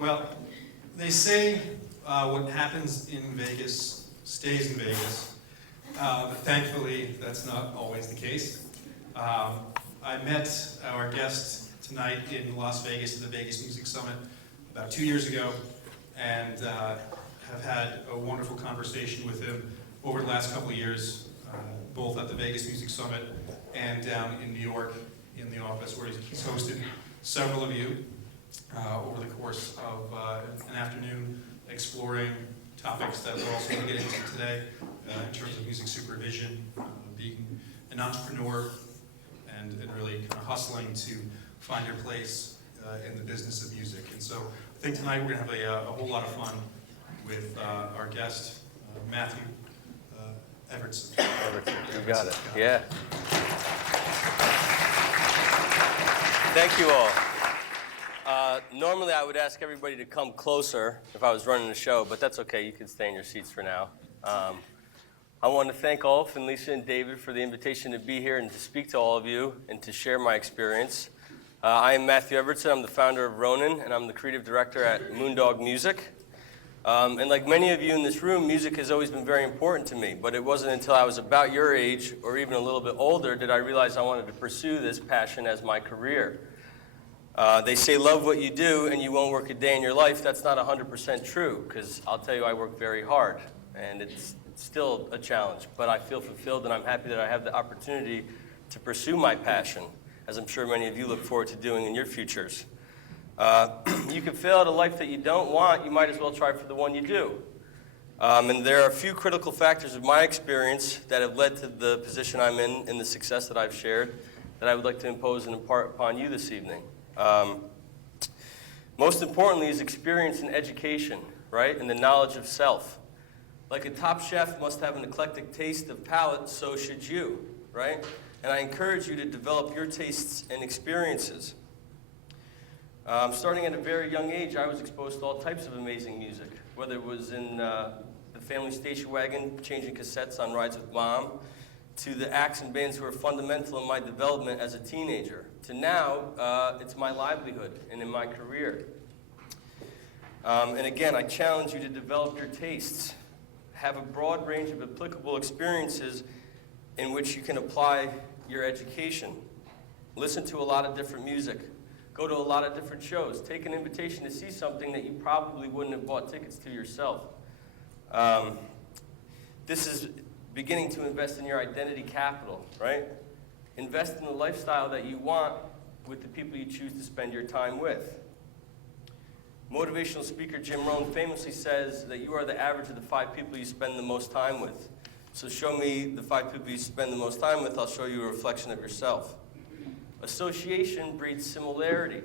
Well, they say what happens in Vegas stays in Vegas, but thankfully that's not always the case. I met our guest tonight in Las Vegas at the Vegas Music Summit about 2 years ago, and have had a wonderful conversation with him over the last couple of years, both at the Vegas Music Summit and down in New York in the office where he's hosted several of you over the course of an afternoon exploring topics that we're also going to get into today in terms of music supervision, being an entrepreneur, and really kind of hustling to find your place in the business of music. And so I think tonight we're going to have a whole lot of fun with our guest, Matthew Evertsen. You got it. Yeah. Thank you all. Normally I would ask everybody to come closer if I was running the show, but that's okay. You can stay in your seats for now. I want to thank Ulf and Lisa and David for the invitation to be here and to speak to all of you and to share my experience. I am Matthew Evertsen. I'm the founder of RONIN, and I'm the creative director at Moondog Music. And like many of you in this room, music has always been very important to me, but it wasn't until I was about your age or even a little bit older did I realize I wanted to pursue this passion as my career. They say love what you do and you won't work a day in your life. That's not 100% true, because I'll tell you I work very hard, and it's still a challenge, but I feel fulfilled and I'm happy that I have the opportunity to pursue my passion, as I'm sure many of you look forward to doing in your futures. You can fail at a life that you don't want, you might as well try for the one you do. And there are a few critical factors of my experience that have led to the position I'm in and the success that I've shared that I would like to impose and impart upon you this evening. Most importantly is experience and education, right? And the knowledge of self. Like a top chef must have an eclectic taste of palate, so should you, right? And I encourage you to develop your tastes and experiences. Starting at a very young age, I was exposed to all types of amazing music, whether it was in the family station wagon, changing cassettes on rides with mom, to the acts and bands who were fundamental in my development as a teenager, to now, it's my livelihood and in my career. And again, I challenge you to develop your tastes. Have a broad range of applicable experiences in which you can apply your education. Listen to a lot of different music. Go to a lot of different shows. Take an invitation to see something that you probably wouldn't have bought tickets to yourself. This is beginning to invest in your identity capital, right? Invest in the lifestyle that you want with the people you choose to spend your time with. Motivational speaker Jim Rohn famously says that you are the average of the 5 people you spend the most time with. So show me the 5 people you spend the most time with, I'll show you a reflection of yourself. Association breeds similarity.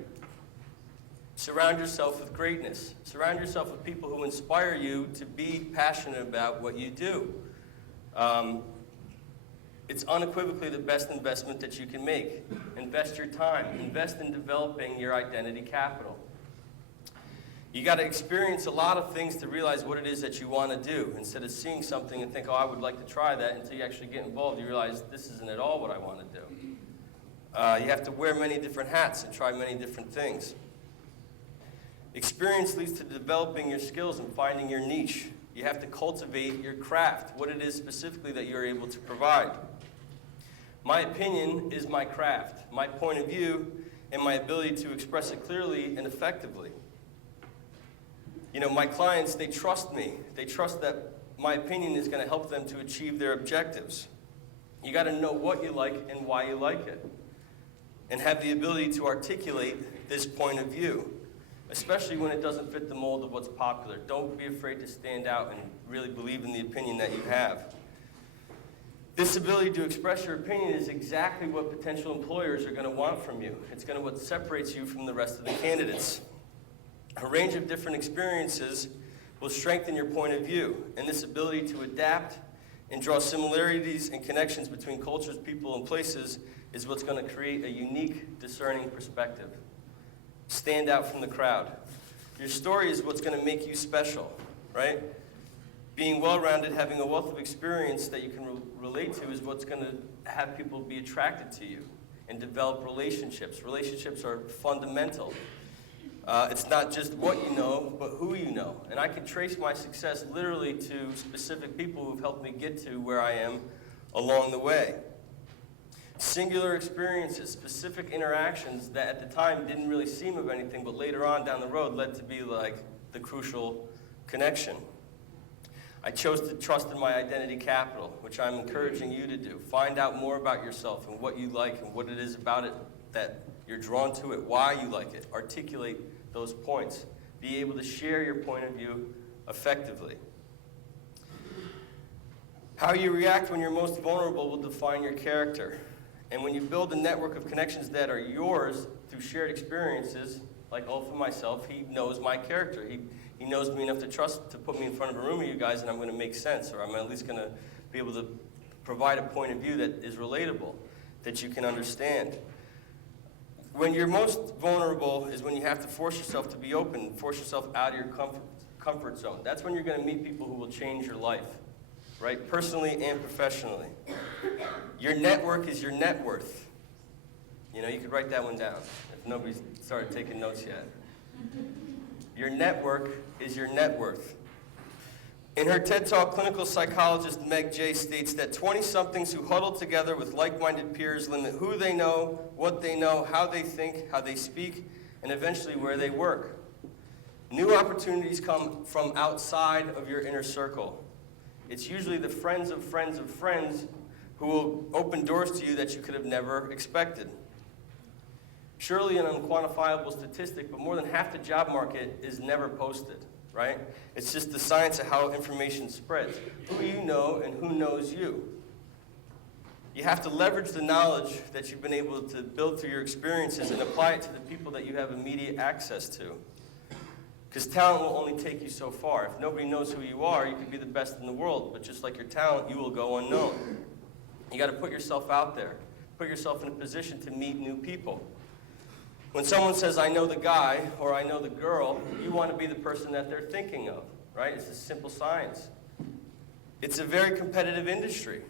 Surround yourself with greatness. Surround yourself with people who inspire you to be passionate about what you do. It's unequivocally the best investment that you can make. Invest your time. Invest in developing your identity capital. You got to experience a lot of things to realize what it is that you want to do. Instead of seeing something and think, oh, I would like to try that, until you actually get involved, you realize this isn't at all what I want to do. You have to wear many different hats and try many different things. Experience leads to developing your skills and finding your niche. You have to cultivate your craft, what it is specifically that you're able to provide. My opinion is my craft, my point of view, and my ability to express it clearly and effectively. You know, my clients, they trust me. They trust that my opinion is going to help them to achieve their objectives. You got to know what you like and why you like it, and have the ability to articulate this point of view, especially when it doesn't fit the mold of what's popular. Don't be afraid to stand out and really believe in the opinion that you have. This ability to express your opinion is exactly what potential employers are going to want from you. It's going to what separates you from the rest of the candidates. A range of different experiences will strengthen your point of view, and this ability to adapt and draw similarities and connections between cultures, people, and places is what's going to create a unique, discerning perspective. Stand out from the crowd. Your story is what's going to make you special, right? Being well-rounded, having a wealth of experience that you can relate to is what's going to have people be attracted to you and develop relationships. Relationships are fundamental. It's not just what you know, but who you know. And I can trace my success literally to specific people who've helped me get to where I am along the way. Singular experiences, specific interactions that at the time didn't really seem of anything, but later on down the road led to be like the crucial connection. I chose to trust in my identity capital, which I'm encouraging you to do. Find out more about yourself and what you like and what it is about it that you're drawn to it, why you like it. Articulate those points. Be able to share your point of view effectively. How you react when you're most vulnerable will define your character. And when you build a network of connections that are yours through shared experiences, like Ulf and myself, he knows my character. He knows me enough to trust to put me in front of a room of you guys and I'm going to make sense, or I'm at least going to be able to provide a point of view that is relatable, that you can understand. When you're most vulnerable is when you have to force yourself to be open, force yourself out of your comfort zone. That's when you're going to meet people who will change your life, right? Personally and professionally. Your network is your net worth. You know, you could write that one down if nobody's started taking notes yet. Your network is your net worth. In her TED Talk, clinical psychologist Meg Jay states that 20-somethings who huddle together with like-minded peers limit who they know, what they know, how they think, how they speak, and eventually where they work. New opportunities come from outside of your inner circle. It's usually the friends of friends of friends who will open doors to you that you could have never expected. Surely an unquantifiable statistic, but more than half the job market is never posted, right? It's just the science of how information spreads. Who you know and who knows you. You have to leverage the knowledge that you've been able to build through your experiences and apply it to the people that you have immediate access to. Because talent will only take you so far. If nobody knows who you are, you could be the best in the world, but just like your talent, you will go unknown. You got to put yourself out there. Put yourself in a position to meet new people. When someone says, I know the guy, or I know the girl, you want to be the person that they're thinking of, right? It's a simple science. It's a very competitive industry.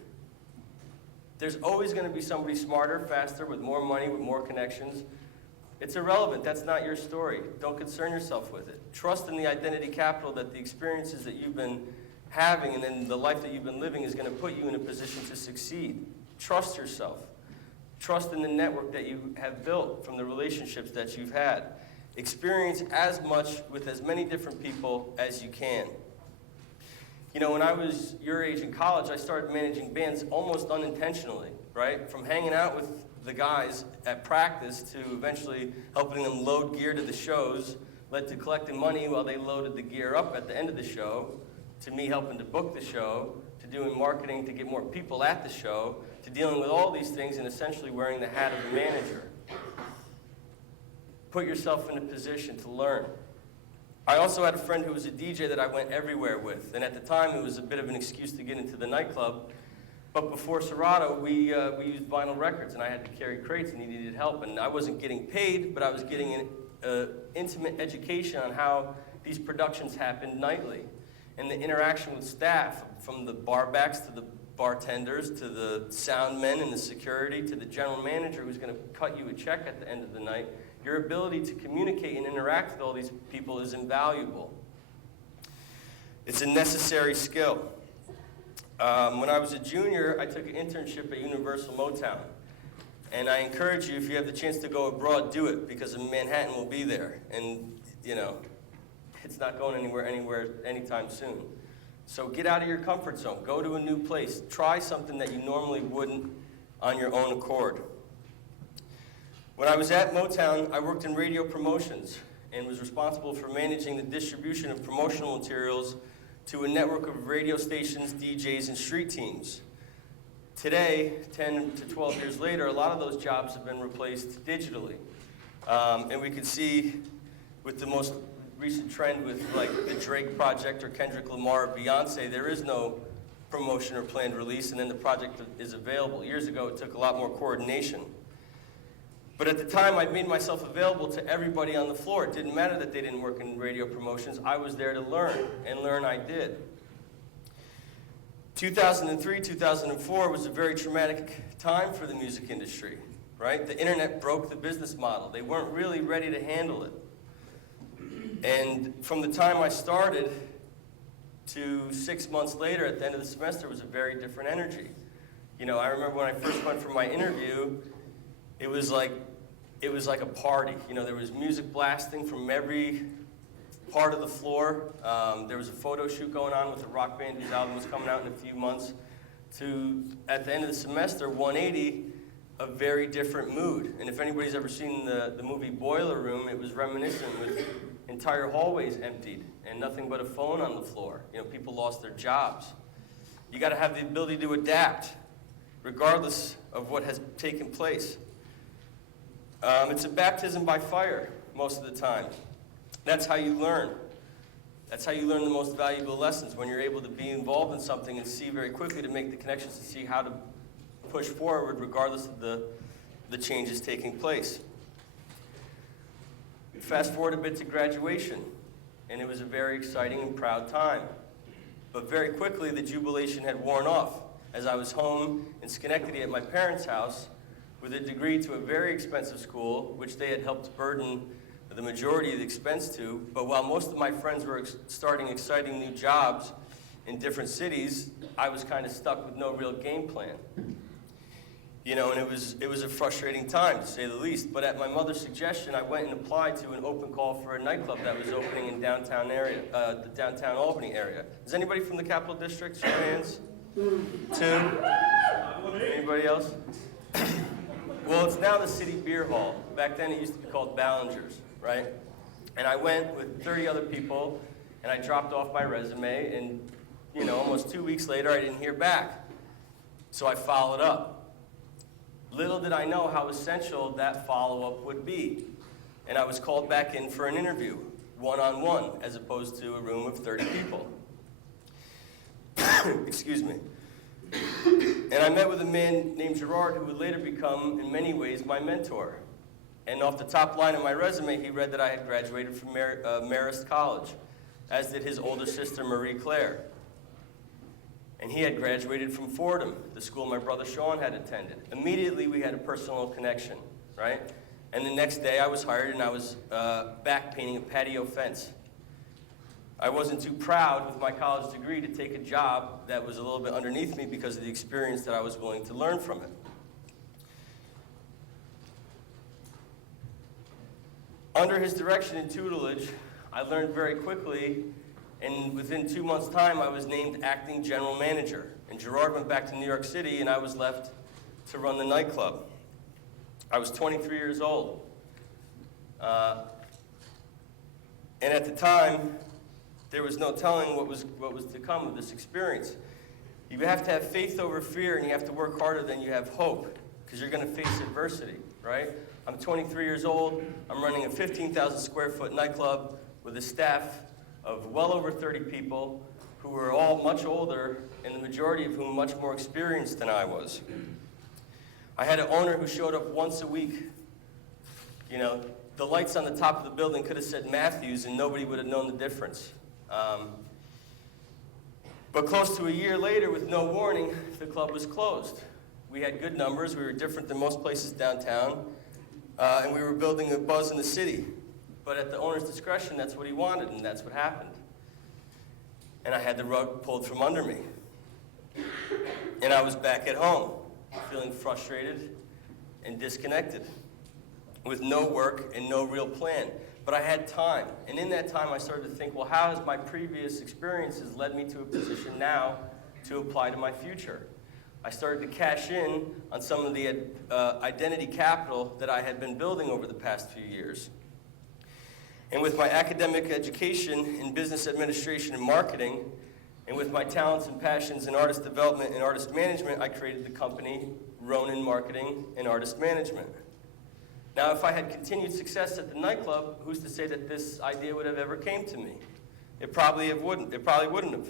There's always going to be somebody smarter, faster, with more money, with more connections. It's irrelevant. That's not your story. Don't concern yourself with it. Trust in the identity capital that the experiences that you've been having and then the life that you've been living is going to put you in a position to succeed. Trust yourself. Trust in the network that you have built from the relationships that you've had. Experience as much with as many different people as you can. You know, when I was your age in college, I started managing bands almost unintentionally, right? From hanging out with the guys at practice to eventually helping them load gear to the shows, led to collecting money while they loaded the gear up at the end of the show, to me helping to book the show, to doing marketing to get more people at the show, to dealing with all these things and essentially wearing the hat of the manager. Put yourself in a position to learn. I also had a friend who was a DJ that I went everywhere with, and at the time it was a bit of an excuse to get into the nightclub. But before Serato, we used vinyl records, and I had to carry crates, and he needed help. And I wasn't getting paid, but I was getting an intimate education on how these productions happened nightly. And the interaction with staff, from the bar backs to the bartenders, to the sound men and the security, to the general manager who's going to cut you a check at the end of the night, your ability to communicate and interact with all these people is invaluable. It's a necessary skill. When I was a junior, I took an internship at Universal Motown. And I encourage you, if you have the chance to go abroad, do it, because Manhattan will be there. And, you know, it's not going anywhere anytime soon. So get out of your comfort zone. Go to a new place. Try something that you normally wouldn't on your own accord. When I was at Motown, I worked in radio promotions and was responsible for managing the distribution of promotional materials to a network of radio stations, DJs, and street teams. Today, 10 to 12 years later, a lot of those jobs have been replaced digitally. And we could see with the most recent trend with like the Drake project or Kendrick Lamar or Beyonce, there is no promotion or planned release, and then the project is available. Years ago, it took a lot more coordination. But at the time, I made myself available to everybody on the floor. It didn't matter that they didn't work in radio promotions. I was there to learn, and learn I did. 2003, 2004 was a very traumatic time for the music industry, right? The internet broke the business model. They weren't really ready to handle it. And from the time I started to 6 months later, at the end of the semester, was a very different energy. You know, I remember when I first went for my interview, it was like a party. You know, there was music blasting from every part of the floor. There was a photo shoot going on with a rock band whose album was coming out in a few months. To, at the end of the semester, 180, a very different mood. And if anybody's ever seen the movie Boiler Room, it was reminiscent with entire hallways emptied and nothing but a phone on the floor. You know, people lost their jobs. You got to have the ability to adapt, regardless of what has taken place. It's a baptism by fire most of the time. That's how you learn. That's how you learn the most valuable lessons, when you're able to be involved in something and see very quickly, to make the connections, to see how to push forward regardless of the changes taking place. Fast forward a bit to graduation, and it was a very exciting and proud time. But very quickly, the jubilation had worn off, as I was home in Schenectady at my parents' house with a degree to a very expensive school, which they had helped burden the majority of the expense to. But while most of my friends were starting exciting new jobs in different cities, I was kind of stuck with no real game plan. You know, and it was a frustrating time, to say the least. But at my mother's suggestion, I went and applied to an open call for a nightclub that was opening in downtown area, the downtown Albany area. Is anybody from the Capital District? Show your hands. 2. Anybody else? Well, it's now the City Beer Hall. Back then, it used to be called Ballinger's, right? And I went with 30 other people, and I dropped off my resume, and, you know, almost 2 weeks later, I didn't hear back. So I followed up. Little did I know how essential that follow-up would be. And I was called back in for an interview, one-on-one, as opposed to a room of 30 people. Excuse me. And I met with a man named Gerard, who would later become, in many ways, my mentor. And off the top line of my resume, he read that I had graduated from Marist College, as did his older sister, Marie Claire. And he had graduated from Fordham, the school my brother Sean had attended. Immediately, we had a personal connection, right? And the next day, I was hired, and I was back painting a patio fence. I wasn't too proud with my college degree to take a job that was a little bit underneath me because of the experience that I was willing to learn from it. Under his direction and tutelage, I learned very quickly, and within 2 months' time, I was named acting general manager. And Gerard went back to New York City, and I was left to run the nightclub. I was 23 years old. And at the time, there was no telling what was to come with this experience. You have to have faith over fear, and you have to work harder than you have hope, because you're going to face adversity, right? I'm 23 years old. I'm running a 15,000 square foot nightclub with a staff of well over 30 people who were all much older, and the majority of whom much more experienced than I was. I had an owner who showed up once a week. You know, the lights on the top of the building could have said Matthews, and nobody would have known the difference. But close to a year later, with no warning, the club was closed. We had good numbers. We were different than most places downtown, and we were building a buzz in the city. But at the owner's discretion, that's what he wanted, and that's what happened. And I had the rug pulled from under me. And I was back at home, feeling frustrated and disconnected, with no work and no real plan. But I had time, and in that time I started to think, well, how has my previous experiences led me to a position now to apply to my future? I started to cash in on some of the identity capital that I had been building over the past few years. And with my academic education in business administration and marketing, and with my talents and passions in artist development and artist management, I created the company RONIN Marketing and Artist Management. Now, if I had continued success at the nightclub, who's to say that this idea would have ever came to me? It probably wouldn't have.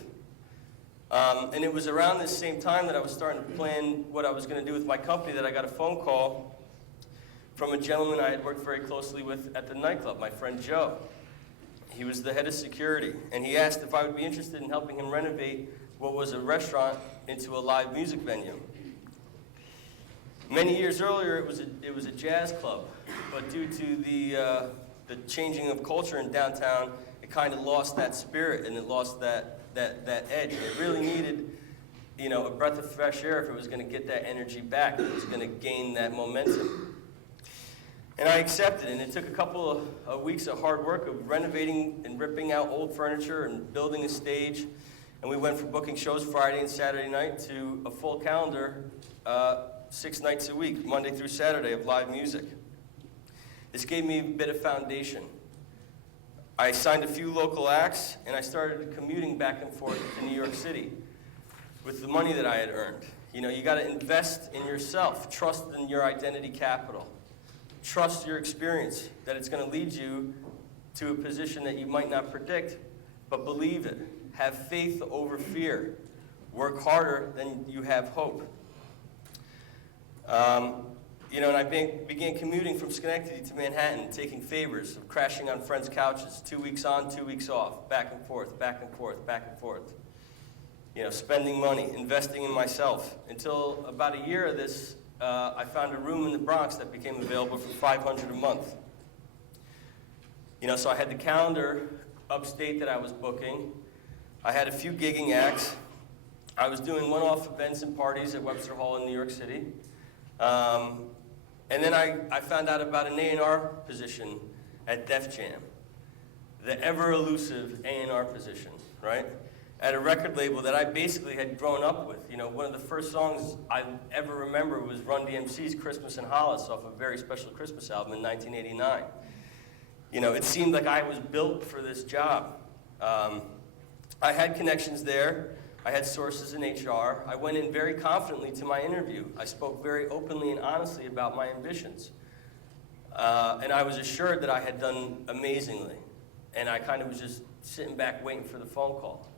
And it was around this same time that I was starting to plan what I was going to do with my company that I got a phone call from a gentleman I had worked very closely with at the nightclub, my friend Joe. He was the head of security, and he asked if I would be interested in helping him renovate what was a restaurant into a live music venue. Many years earlier, it was a jazz club, but due to the changing of culture in downtown, it kind of lost that spirit and it lost that edge. It really needed, you know, a breath of fresh air if it was going to get that energy back, if it was going to gain that momentum. And I accepted, and it took a couple of weeks of hard work of renovating and ripping out old furniture and building a stage. And we went from booking shows Friday and Saturday night to a full calendar 6 nights a week, Monday through Saturday, of live music. This gave me a bit of foundation. I signed a few local acts, and I started commuting back and forth to New York City with the money that I had earned. You know, you got to invest in yourself, trust in your identity capital, trust your experience, that it's going to lead you to a position that you might not predict, but believe it. Have faith over fear. Work harder than you have hope. You know, and I began commuting from Schenectady to Manhattan, taking favors, of crashing on friends' couches, 2 weeks on, 2 weeks off, back and forth, back and forth, back and forth. You know, spending money, investing in myself. Until about a year of this, I found a room in the Bronx that became available for $500 a month. You know, so I had the calendar upstate that I was booking. I had a few gigging acts. I was doing one-off events and parties at Webster Hall in New York City. And then I found out about an A&R position at Def Jam, the ever-elusive A&R position, right? At a record label that I basically had grown up with. You know, one of the first songs I ever remember was Run DMC's Christmas in Hollis off a Very Special Christmas album in 1989. You know, it seemed like I was built for this job. I had connections there. I had sources in HR. I went in very confidently to my interview. I spoke very openly and honestly about my ambitions. And I was assured that I had done amazingly. And I kind of was just sitting back waiting for the phone call.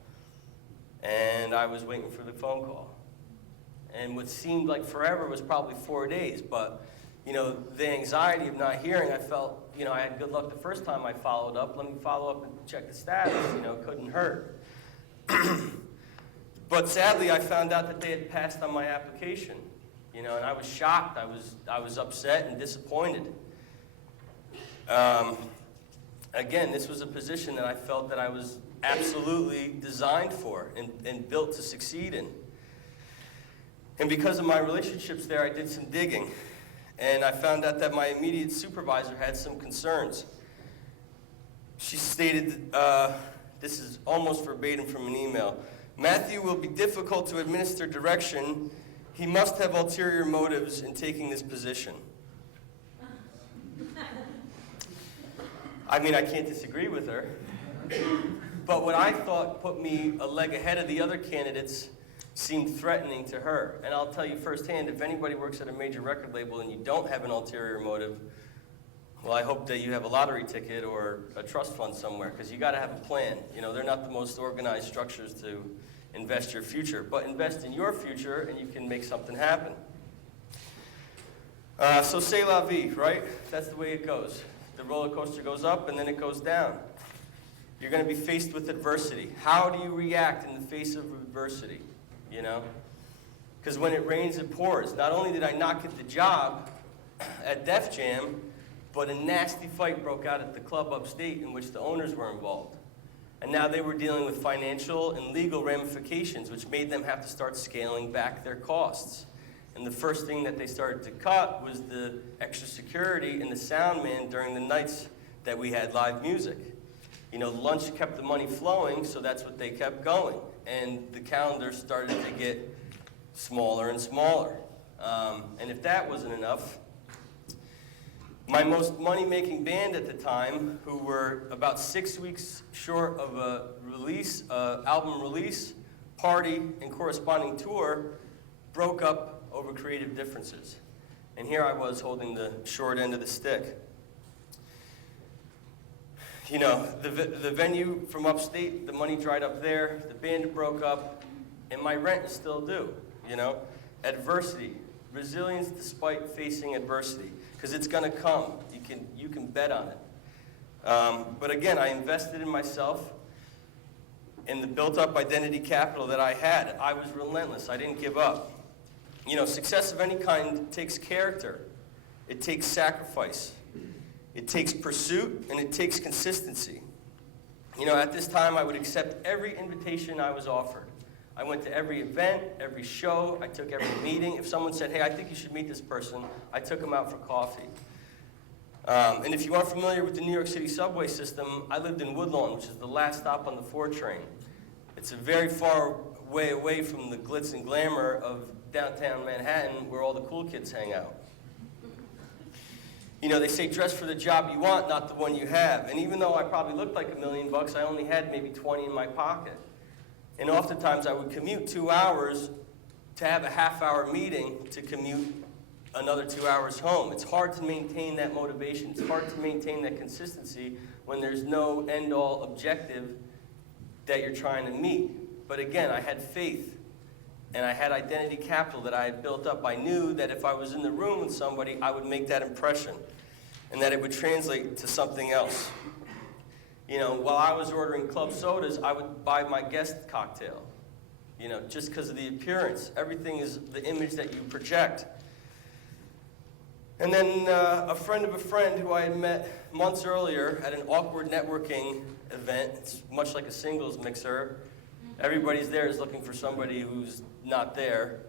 And I was waiting for the phone call. And what seemed like forever was probably 4 days. But, you know, the anxiety of not hearing, I felt, you know, I had good luck the first time I followed up. Let me follow up and check the status, you know, couldn't hurt. But sadly, I found out that they had passed on my application, you know, and I was shocked. I was upset and disappointed. Again, this was a position that I felt that I was absolutely designed for and built to succeed in. And because of my relationships there, I did some digging, and I found out that my immediate supervisor had some concerns. She stated, this is almost verbatim from an email, "Matthew will be difficult to administer direction. He must have ulterior motives in taking this position." I mean, I can't disagree with her. But what I thought put me a leg ahead of the other candidates seemed threatening to her. And I'll tell you firsthand, if anybody works at a major record label and you don't have an ulterior motive, well, I hope that you have a lottery ticket or a trust fund somewhere, because you got to have a plan. You know, they're not the most organized structures to invest your future, but invest in your future and you can make something happen. So c'est la vie, right? That's the way it goes. The roller coaster goes up and then it goes down. You're going to be faced with adversity. How do you react in the face of adversity? You know? Because when it rains, it pours. Not only did I not get the job at Def Jam, but a nasty fight broke out at the club upstate in which the owners were involved. And now they were dealing with financial and legal ramifications, which made them have to start scaling back their costs. And the first thing that they started to cut was the extra security and the sound man during the nights that we had live music. You know, lunch kept the money flowing, so that's what they kept going. And the calendar started to get smaller and smaller. And if that wasn't enough, my most money-making band at the time, who were about 6 weeks short of a release, album release, party, and corresponding tour, broke up over creative differences. And here I was holding the short end of the stick. You know, the venue from upstate, the money dried up there, the band broke up, and my rent is still due, you know? Adversity, resilience despite facing adversity, because it's gonna come. You can bet on it. But again, I invested in myself, in the built-up identity capital that I had. I was relentless. I didn't give up. You know, success of any kind takes character. It takes sacrifice. It takes pursuit, and it takes consistency. You know, at this time, I would accept every invitation I was offered. I went to every event, every show, I took every meeting. If someone said, hey, I think you should meet this person, I took them out for coffee. And if you aren't familiar with the New York City subway system, I lived in Woodlawn, which is the last stop on the 4 train. It's a very far way away from the glitz and glamour of downtown Manhattan, where all the cool kids hang out. You know, they say dress for the job you want, not the one you have. And even though I probably looked like $1 million, I only had maybe 20 in my pocket. And oftentimes I would commute 2 hours to have a half-hour meeting to commute another 2 hours home. It's hard to maintain that motivation. It's hard to maintain that consistency when there's no end-all objective that you're trying to meet. But again, I had faith, and I had identity capital that I had built up. I knew that if I was in the room with somebody, I would make that impression, and that it would translate to something else. You know, while I was ordering club sodas, I would buy my guest cocktail, you know, just because of the appearance. Everything is the image that you project. And then a friend of a friend who I had met months earlier at an awkward networking event, it's much like a singles mixer. Everybody's there is looking for somebody who's not there.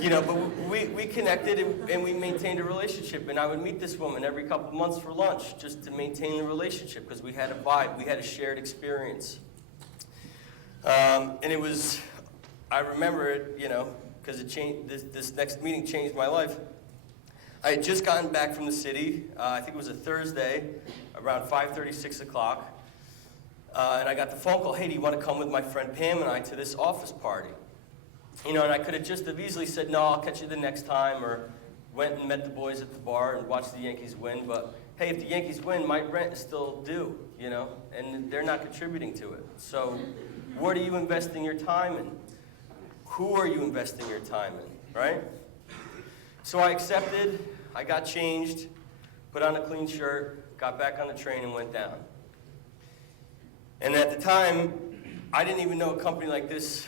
You know, but we connected and we maintained a relationship. And I would meet this woman every couple of months for lunch just to maintain the relationship because we had a vibe, we had a shared experience. And it was, I remember it, you know, because it changed. This next meeting changed my life. I had just gotten back from the city. I think it was a Thursday, around 5:30, 6 o'clock. And I got the phone call, hey, do you want to come with my friend Pam and I to this office party? You know, and I could have just have easily said, no, I'll catch you the next time, or went and met the boys at the bar and watched the Yankees win. But hey, if the Yankees win, my rent is still due, you know, and they're not contributing to it. So what are you investing your time in? Who are you investing your time in, right? So I accepted, I got changed, put on a clean shirt, got back on the train and went down. And at the time, I didn't even know a company like this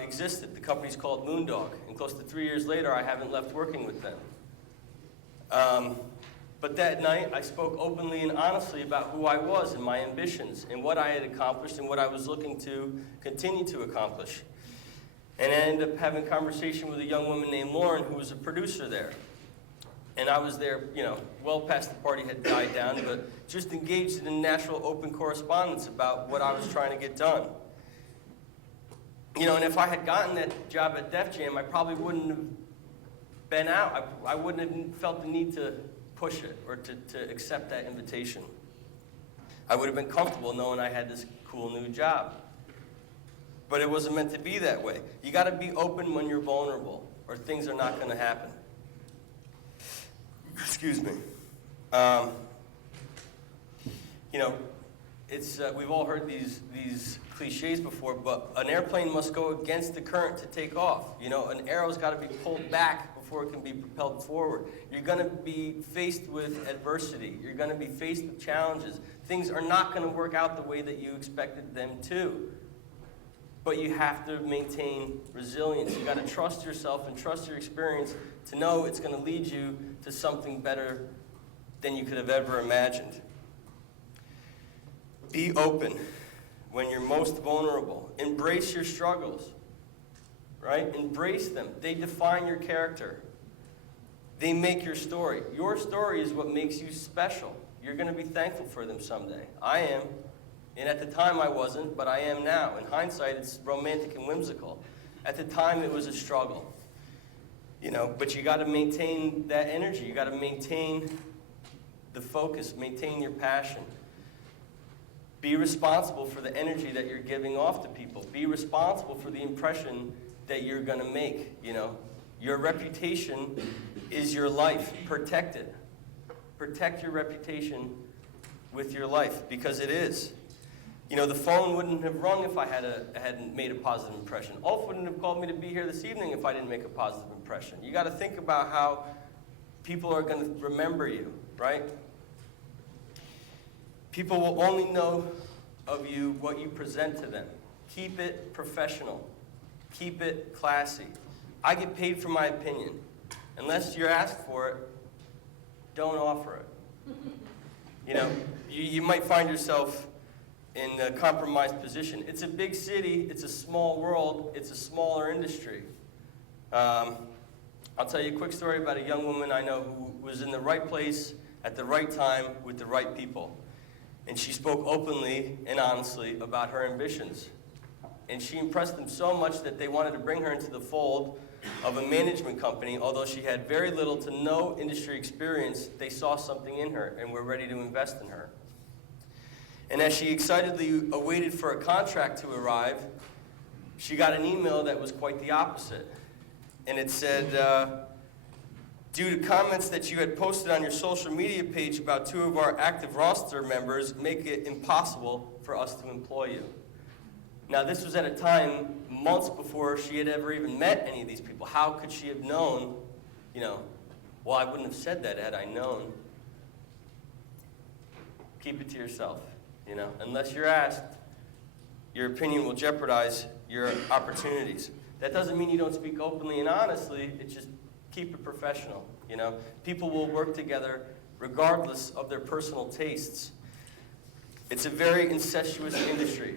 existed. The company's called Moondog, and close to 3 years later, I haven't left working with them. But that night, I spoke openly and honestly about who I was and my ambitions and what I had accomplished and what I was looking to continue to accomplish. And I ended up having a conversation with a young woman named Lauren, who was a producer there. And I was there, you know, well past the party had died down, but just engaged in a natural open correspondence about what I was trying to get done. You know, and if I had gotten that job at Def Jam, I probably wouldn't have been out. I wouldn't have felt the need to push it or to accept that invitation. I would have been comfortable knowing I had this cool new job. But it wasn't meant to be that way. You got to be open when you're vulnerable, or things are not going to happen. Excuse me. You know, it's we've all heard these cliches before, but an airplane must go against the current to take off. You know, an arrow's got to be pulled back before it can be propelled forward. You're going to be faced with adversity. You're going to be faced with challenges. Things are not going to work out the way that you expected them to. But you have to maintain resilience. You got to trust yourself and trust your experience to know it's going to lead you to something better than you could have ever imagined. Be open when you're most vulnerable. Embrace your struggles, right? Embrace them. They define your character. They make your story. Your story is what makes you special. You're going to be thankful for them someday. I am. And at the time I wasn't, but I am now. In hindsight, it's romantic and whimsical. At the time, it was a struggle. You know, but you got to maintain that energy. You got to maintain the focus, maintain your passion. Be responsible for the energy that you're giving off to people. Be responsible for the impression that you're going to make, you know. Your reputation is your life. Protect it. Protect your reputation with your life, because it is. You know, the phone wouldn't have rung if I hadn't made a positive impression. Ulf wouldn't have called me to be here this evening if I didn't make a positive impression. You got to think about how people are going to remember you, right? People will only know of you what you present to them. Keep it professional. Keep it classy. I get paid for my opinion. Unless you're asked for it, don't offer it. You know, you might find yourself in a compromised position. It's a big city, it's a small world, it's a smaller industry. I'll tell you a quick story about a young woman I know who was in the right place at the right time with the right people. And she spoke openly and honestly about her ambitions. And she impressed them so much that they wanted to bring her into the fold of a management company. Although she had very little to no industry experience, they saw something in her and were ready to invest in her. And as she excitedly awaited for a contract to arrive, she got an email that was quite the opposite. And it said, due to comments that you had posted on your social media page about 2 of our active roster members, make it impossible for us to employ you. Now, this was at a time, months before she had ever even met any of these people. How could she have known, you know, well, I wouldn't have said that had I known. Keep it to yourself, you know. Unless you're asked, your opinion will jeopardize your opportunities. That doesn't mean you don't speak openly and honestly, it's just keep it professional, you know. People will work together regardless of their personal tastes. It's a very incestuous industry.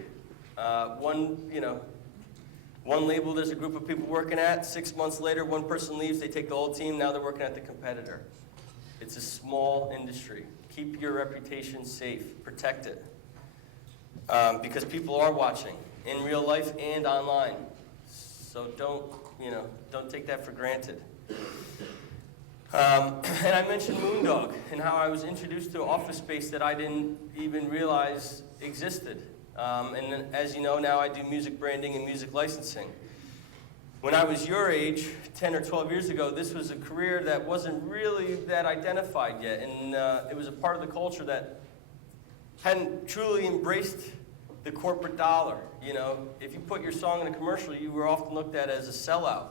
One label there's a group of people working at, 6 months later, one person leaves, they take the whole team, now they're working at the competitor. It's a small industry. Keep your reputation safe, protect it. Because people are watching, in real life and online. So don't take that for granted. And I mentioned Moondog and how I was introduced to an office space that I didn't even realize existed. And then, as you know, now I do music branding and music licensing. When I was your age, 10 or 12 years ago, this was a career that wasn't really that identified yet. And it was a part of the culture that hadn't truly embraced the corporate dollar. You know, if you put your song in a commercial, you were often looked at as a sellout.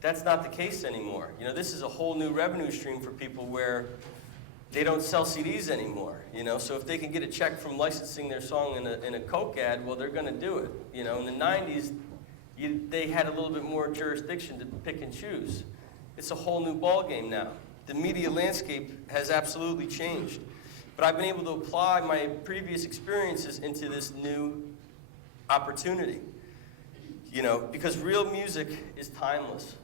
That's not the case anymore. You know, this is a whole new revenue stream for people where they don't sell CDs anymore. You know, so if they can get a check from licensing their song in a Coke ad, well, they're going to do it. You know, in the 90s, they had a little bit more jurisdiction to pick and choose. It's a whole new ballgame now. The media landscape has absolutely changed. But I've been able to apply my previous experiences into this new opportunity. You know, because real music is timeless.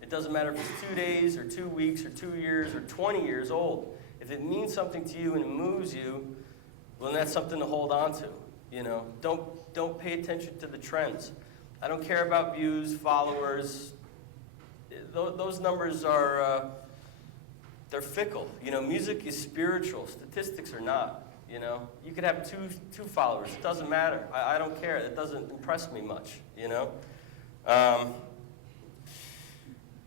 It doesn't matter if it's 2 days or 2 weeks or 2 years or 20 years old. If it means something to you and it moves you, well, then that's something to hold on to. You know, don't pay attention to the trends. I don't care about views, followers. Those numbers are they're fickle. You know, music is spiritual. Statistics are not. You know, you could have two followers. It doesn't matter. I don't care. It doesn't impress me much. You know.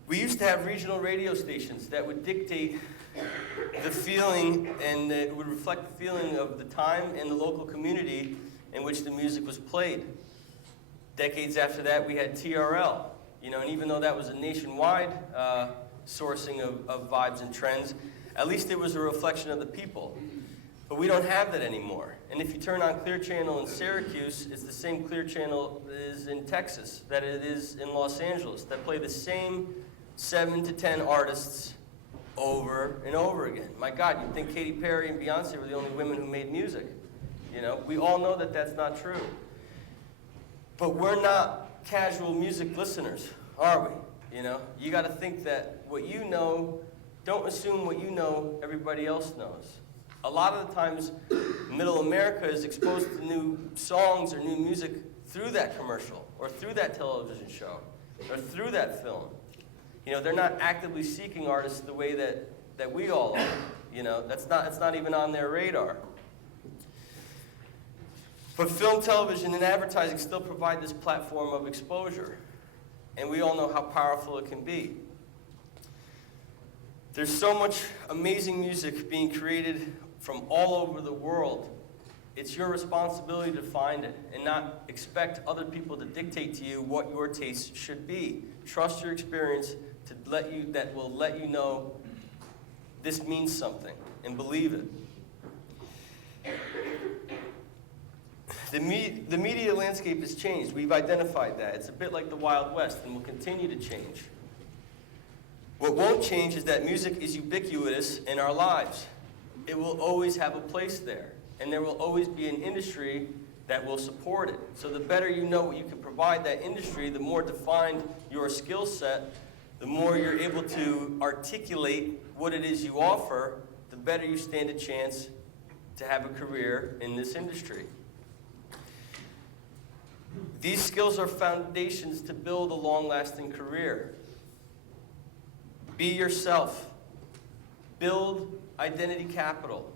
We used to have regional radio stations that would dictate the feeling, and it would reflect the feeling of the time and the local community in which the music was played. Decades after that, we had TRL, you know, and even though that was a nationwide sourcing of vibes and trends, at least it was a reflection of the people. But we don't have that anymore. And if you turn on Clear Channel in Syracuse, it's the same Clear Channel that is in Texas, that it is in Los Angeles, that play the same 7 to 10 artists over and over again. My God, you'd think Katy Perry and Beyonce were the only women who made music. You know, we all know that that's not true. But we're not casual music listeners, are we? You know, you got to think that what you know, don't assume what you know everybody else knows. A lot of the times, middle America is exposed to new songs or new music through that commercial, or through that television show, or through that film. You know, they're not actively seeking artists the way that we all are. You know, it's not even on their radar. But film, television, and advertising still provide this platform of exposure. And we all know how powerful it can be. There's so much amazing music being created from all over the world. It's your responsibility to find it and not expect other people to dictate to you what your taste should be. Trust your experience that will let you know this means something, and believe it. The media landscape has changed. We've identified that. It's a bit like the Wild West, and will continue to change. What won't change is that music is ubiquitous in our lives. it will always have a place there. And there will always be an industry that will support it. So the better you know what you can provide that industry, the more defined your skill set, the more you're able to articulate what it is you offer, the better you stand a chance to have a career in this industry. These skills are foundations to build a long-lasting career. Be yourself. Build identity capital.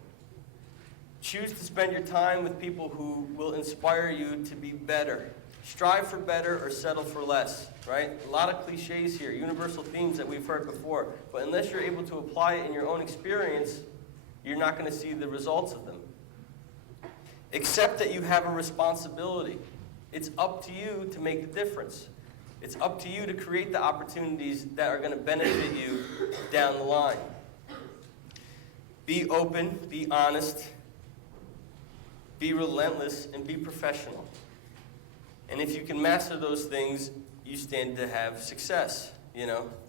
Choose to spend your time with people who will inspire you to be better. Strive for better or settle for less, right? A lot of cliches here, universal themes that we've heard before. But unless you're able to apply it in your own experience, you're not going to see the results of them. Accept that you have a responsibility. It's up to you to make the difference. It's up to you to create the opportunities that are going to benefit you down the line. Be open, be honest, be relentless, and be professional. And if you can master those things, you stand to have success.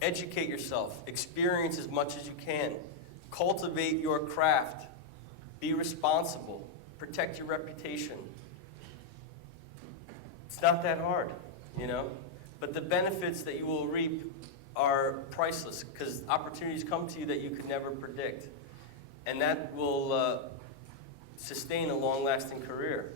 Educate yourself, experience as much as you can, cultivate your craft, be responsible, protect your reputation. It's not that hard, but the benefits that you will reap are priceless because opportunities come to you that you could never predict. And that will sustain a long-lasting career.